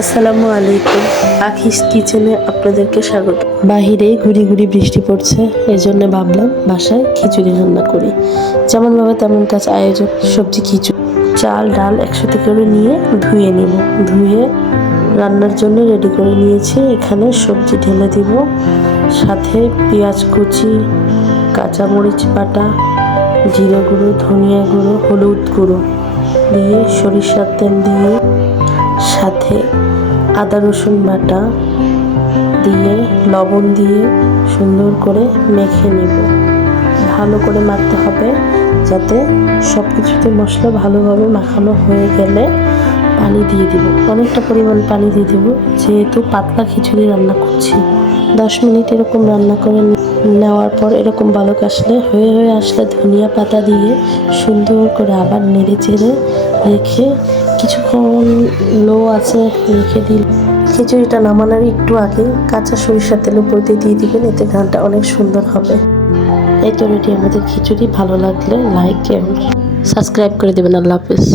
আসসালামু আলাইকুম। আখিস কিচেনে আপনাদেরকে স্বাগত। বাহিরে ঘুরি ঘুরি বৃষ্টি পড়ছে, এজন্য ভাবলাম বাসায় খিচুড়ি রান্না করি। যেমন ভাবে তেমন কাজ আয়োজন। সবজি খিচুড়ি, চাল ডাল একসাথে করে নিয়ে ধুয়ে নিব। ধুয়ে রান্নার জন্য রেডি করে নিয়েছি। এখানে সবজি ঢেলে দিব, সাথে পেঁয়াজ কুচি, কাঁচামরিচ বাটা, জিরে গুঁড়ো, ধনিয়া গুঁড়ো, হলুদ গুঁড়ো দিয়ে, সরিষার তেল দিয়ে, সাথে আদা রসুন বাটা দিয়ে, লবণ দিয়ে সুন্দর করে মেখে নিব। ভালো করে মাখতে হবে, যাতে সব কিছুতে মশলা ভালোভাবে মাখানো হয়ে গেলে পানি দিয়ে দিব। অনেকটা পরিমাণ পানি দিয়ে দিব, যেহেতু পাতলা খিচুড়ি রান্না করছি। 10 মিনিট এরকম রান্না করে নেওয়ার পর এরকম বালক হয়ে আসলে ধনিয়া পাতা দিয়ে সুন্দর করে আবার নেড়ে চেড়ে রেখে কিছুক্ষণ লো আছে রেখে দিন। খিচুড়িটা নামানোর একটু আগে কাঁচা সরিষার তেল উপর দিয়ে দিবেন, এতে ঘ্রাণটা অনেক সুন্দর হবে। এই তো রেডি আমাদের খিচুড়ি। ভালো লাগলে লাইক এবং সাবস্ক্রাইব করে দেবেন। আল্লাহ হাফেজ।